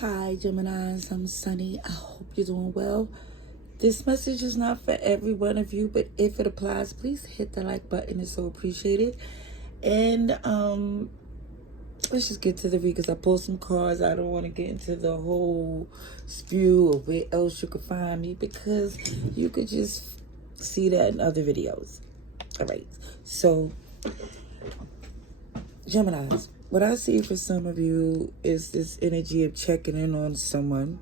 Hi, Geminis. I'm Sunny. I hope you're doing well. This message is not for every one of you, but if it applies, please hit the like button. It's so appreciated. And let's just get to the read because I pulled some cards. I don't want to get into the whole spew of where else you could find me because you could just see that in other videos. All right. So, Geminis, what I see for some of you is this energy of checking in on someone.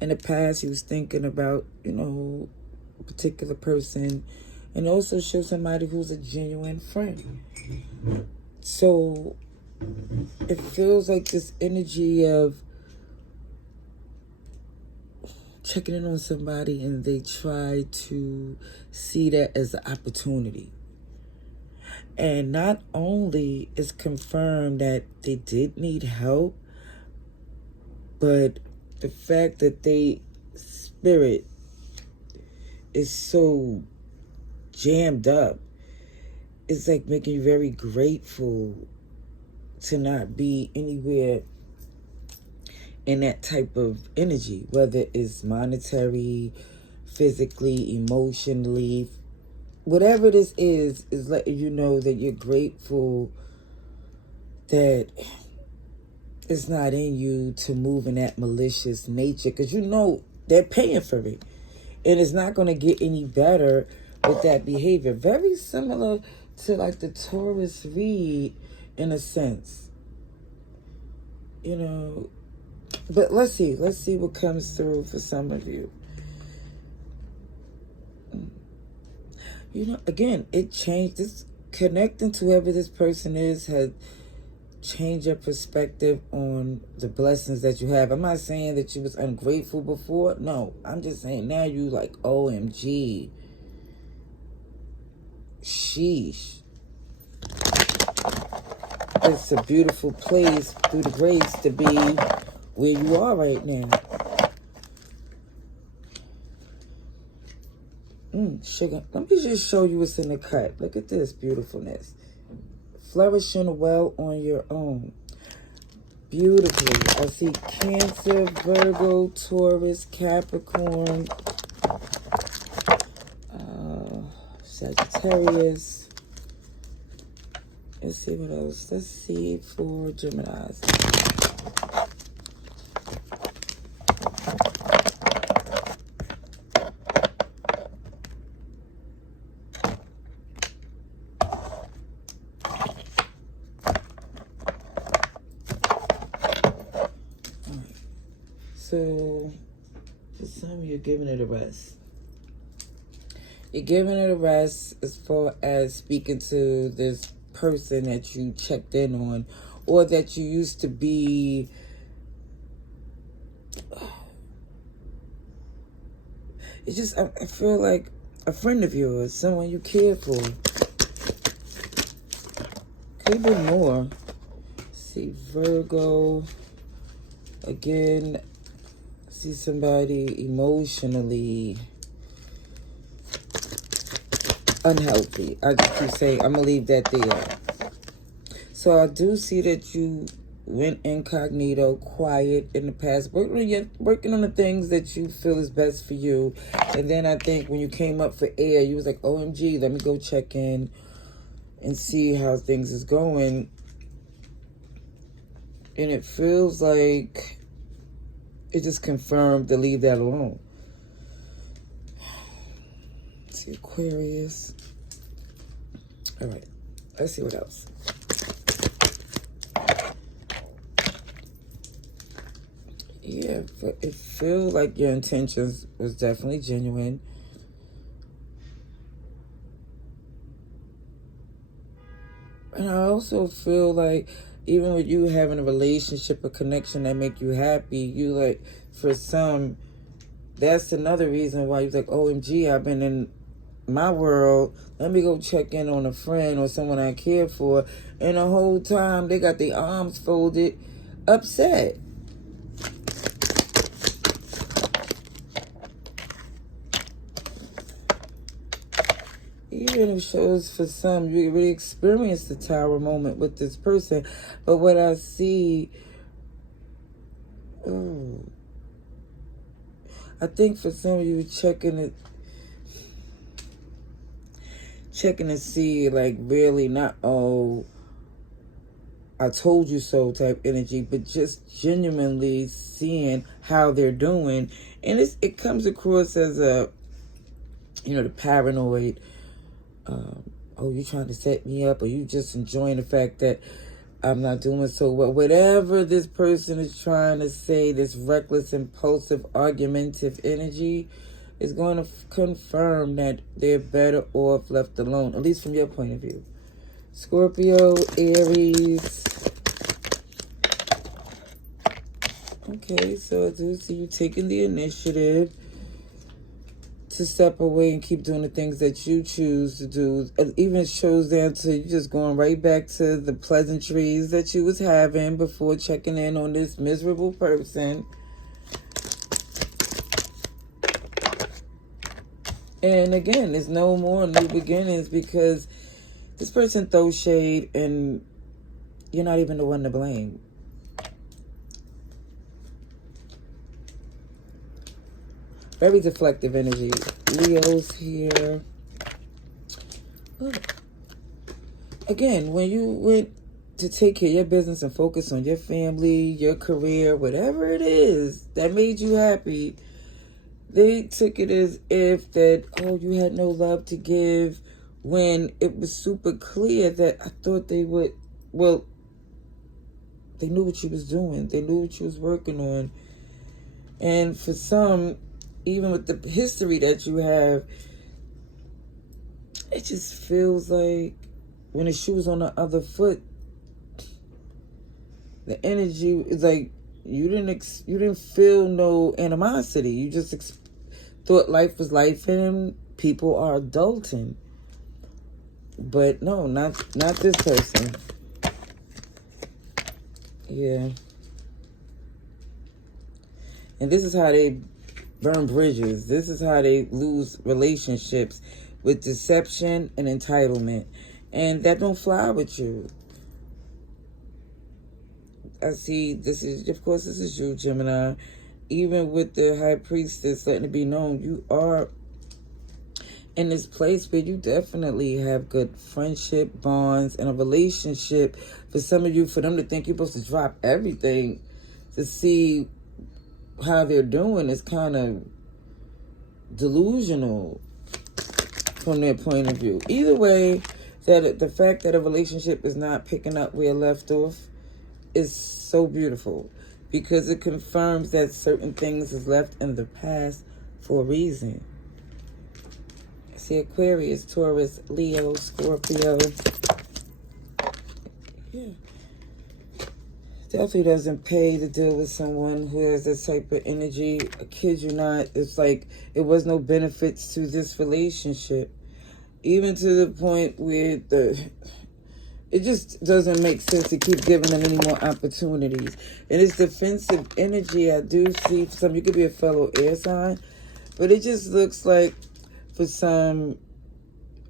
In the past, you was thinking about, a particular person, and also show somebody who's a genuine friend. So it feels like this energy of checking in on somebody and they try to see that as an opportunity. And not only is confirmed that they did need help, but the fact that they spirit is so jammed up, it's like making you very grateful to not be anywhere in that type of energy, whether it's monetary, physically, emotionally, whatever this is letting you know that you're grateful that it's not in you to move in that malicious nature, because they're paying for it. And it's not going to get any better with that behavior. Very similar to like the Taurus read in a sense. But let's see what comes through for some of you. Again, it changed. This connecting to whoever this person is had changed your perspective on the blessings that you have. I'm not saying that you was ungrateful before. No, I'm just saying now you like, OMG. Sheesh. It's a beautiful place through the grace to be where you are right now. Sugar. Let me just show you what's in the cut. Look at this beautifulness. Flourishing well on your own. Beautifully. I see Cancer, Virgo, Taurus, Capricorn, Sagittarius. Let's see what else. Let's see for Geminis. So, for some, you're giving it a rest. You're giving it a rest as far as speaking to this person that you checked in on or that you used to be. It's just, I feel like a friend of yours, someone you cared for. Could be more. See, Virgo. Again, see somebody emotionally unhealthy. I just keep saying, I'm going to leave that there. So I do see that you went incognito, quiet in the past, working on the things that you feel is best for you. And then I think when you came up for air, you was like, OMG, let me go check in and see how things is going. And it feels like it just confirmed to leave that alone. Let's see, Aquarius. All right, let's see what else. Yeah, it feels like your intentions was definitely genuine. And I also feel like even with you having a relationship, a connection that make you happy, you like, for some, that's another reason why you're like, OMG, I've been in my world. Let me go check in on a friend or someone I care for. And the whole time, they got their arms folded, upset. Even if it shows for some, you really experience the tower moment with this person. But what I see Oh, I think for some of you checking to see, like, really not, oh, I told you so type energy, but just genuinely seeing how they're doing. And it comes across as the paranoid, oh, you trying to set me up, or you just enjoying the fact that I'm not doing so well. Whatever this person is trying to say, this reckless, impulsive, argumentative energy is going to confirm that they're better off left alone, at least from your point of view. Scorpio, Aries. Okay, so I do see you taking the initiative to step away and keep doing the things that you choose to do. It even shows down to you just going right back to the pleasantries that you was having before checking in on this miserable person. And again, there's no more new beginnings because this person throws shade and you're not even the one to blame. Very deflective energy. Leo's here. Look. Again, when you went to take care of your business and focus on your family, your career, whatever it is that made you happy, they took it as if that, oh, you had no love to give, when it was super clear that I thought they would, well, they knew what you was doing. They knew what you was working on. And for some, even with the history that you have, it just feels like when the shoe was on the other foot, the energy is like you didn't feel no animosity. You just thought life was life and people are adulting. But no, not this person. Yeah. And this is how they burn bridges. This is how they lose relationships, with deception and entitlement. And that don't fly with you. I see this is you, Gemini. Even with the high priestess letting it be known, you are in this place where you definitely have good friendship bonds and a relationship. For some of you, for them to think you're supposed to drop everything to see how they're doing is kind of delusional from their point of view. Either way, that the fact that a relationship is not picking up where it left off is so beautiful, because it confirms that certain things is left in the past for a reason. I see Aquarius, Taurus, Leo, Scorpio. Yeah. Definitely doesn't pay to deal with someone who has this type of energy. I kid you not. It's like it was no benefits to this relationship. Even to the point where it just doesn't make sense to keep giving them any more opportunities. And it's defensive energy. I do see for some, you could be a fellow air sign, but it just looks like for some,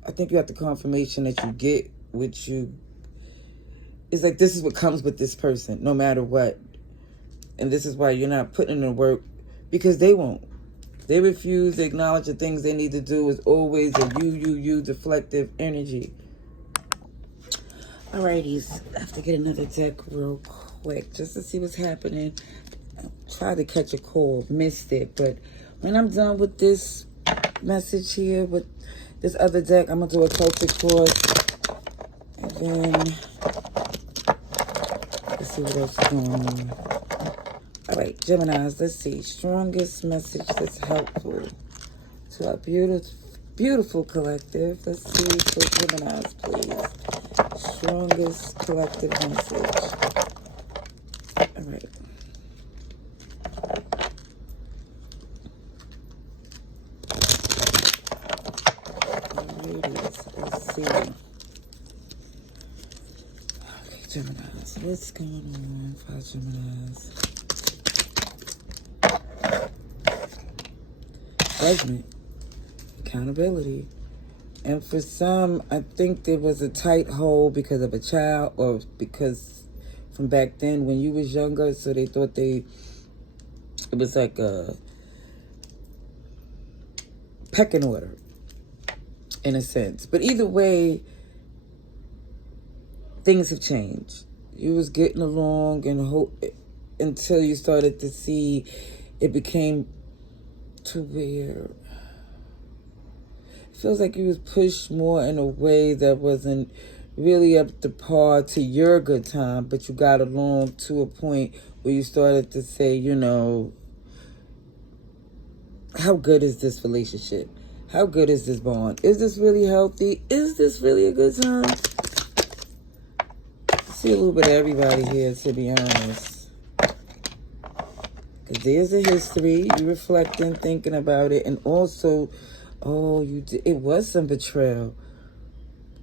I think you have the confirmation that you get what you, it's like this is what comes with this person, no matter what. And this is why you're not putting in the work, because they won't. They refuse to acknowledge the things they need to do. Is always a you deflective energy. Alrighties, I have to get another deck real quick just to see what's happening. I tried to catch a cold, missed it, but when I'm done with this message here with this other deck, I'm gonna do a Celtic chord, and then let's see what else is going on. All right, Geminis, let's see. Strongest message that's helpful to our beautiful collective. Let's see for Geminis, please. Strongest collective message. All right. Let's see. Okay, Geminis. What's going on for Geminis? Judgment. Accountability. And for some, I think there was a tight hold because of a child, or because from back then when you was younger, so they thought they It was like a pecking order, in a sense. But either way, things have changed. You was getting along and until you started to see it became to where it feels like you was pushed more in a way that wasn't really up to par to your good time, but you got along to a point where you started to say, you know, how good is this relationship? How good is this bond? Is this really healthy? Is this really a good time? I see a little bit of everybody here, to be honest. Because there's a history. You reflecting, thinking about it. And also, it was some betrayal.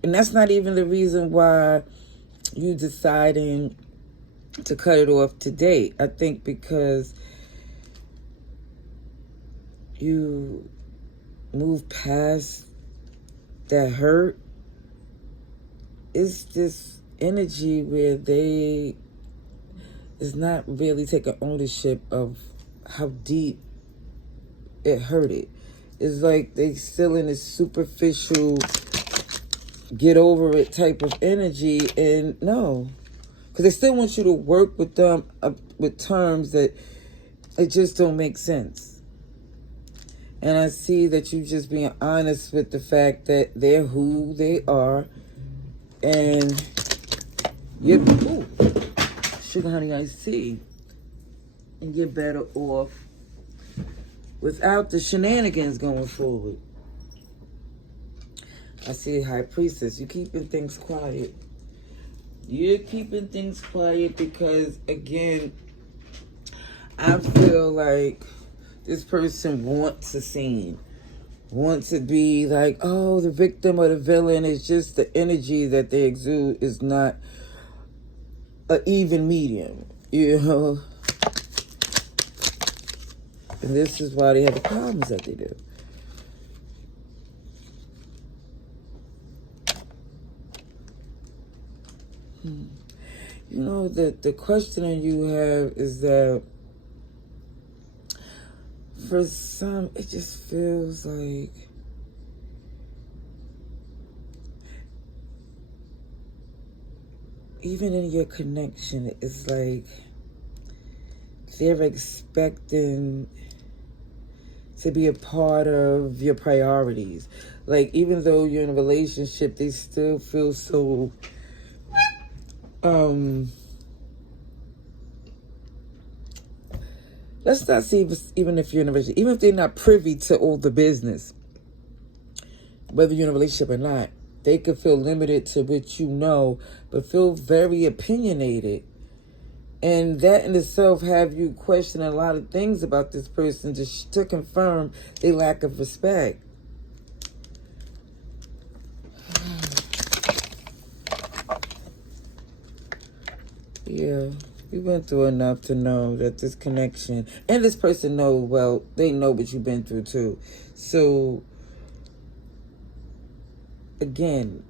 And that's not even the reason why you deciding to cut it off today. I think because you move past that hurt. It's this energy where they is not really taking ownership of how deep it hurted. It's like they still in this superficial get over it type of energy, and no, because they still want you to work with them with terms that it just don't make sense. And I see that you just being honest with the fact that they're who they are, and you're sugar honey iced tea, and you're better off without the shenanigans going forward. I see High Priestess. You're keeping things quiet. You're keeping things quiet because, again, I feel like this person wants a scene. Wants to be like, oh, the victim or the villain. It's just the energy that they exude is not an even medium, you know? And this is why they have the problems that they do. You know, the question you have is that for some, it just feels like even in your connection, it's like they're expecting to be a part of your priorities. Like, even though you're in a relationship, they still feel so let's not see even if you're in a relationship, even if they're not privy to all the business, whether you're in a relationship or not, they could feel limited to what you know, but feel very opinionated. And that in itself have you question a lot of things about this person to confirm their lack of respect. Yeah, we went through enough to know that this connection, and this person they know what you've been through too. So, again,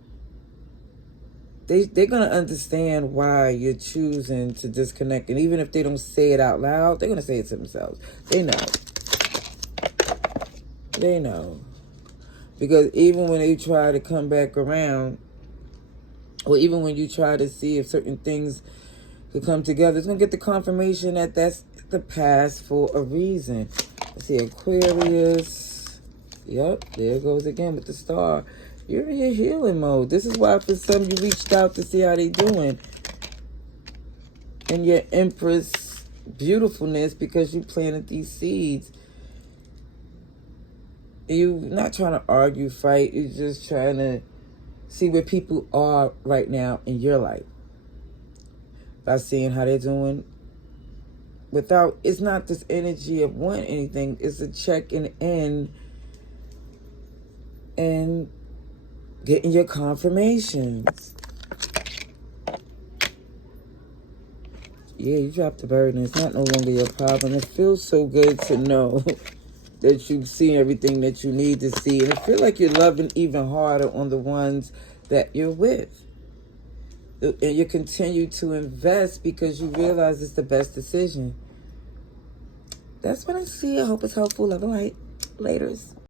they're going to understand why you're choosing to disconnect. And even if they don't say it out loud, they're going to say it to themselves. They know. They know. Because even when they try to come back around, or even when you try to see if certain things could come together, it's going to get the confirmation that that's the past for a reason. Let's see, Aquarius. Yep, there it goes again with the star. You're in your healing mode. This is why for some you reached out to see how they doing. And your Empress beautifulness, because you planted these seeds. You're not trying to argue, fight. You're just trying to see where people are right now in your life. By seeing how they're doing. It's not this energy of wanting anything. It's a checking in and getting your confirmations. Yeah, you dropped the burden. It's not no longer your problem. It feels so good to know that you've seen everything that you need to see. And I feel like you're loving even harder on the ones that you're with. And you continue to invest because you realize it's the best decision. that's what I see. I hope it's helpful. Love and light. Laters.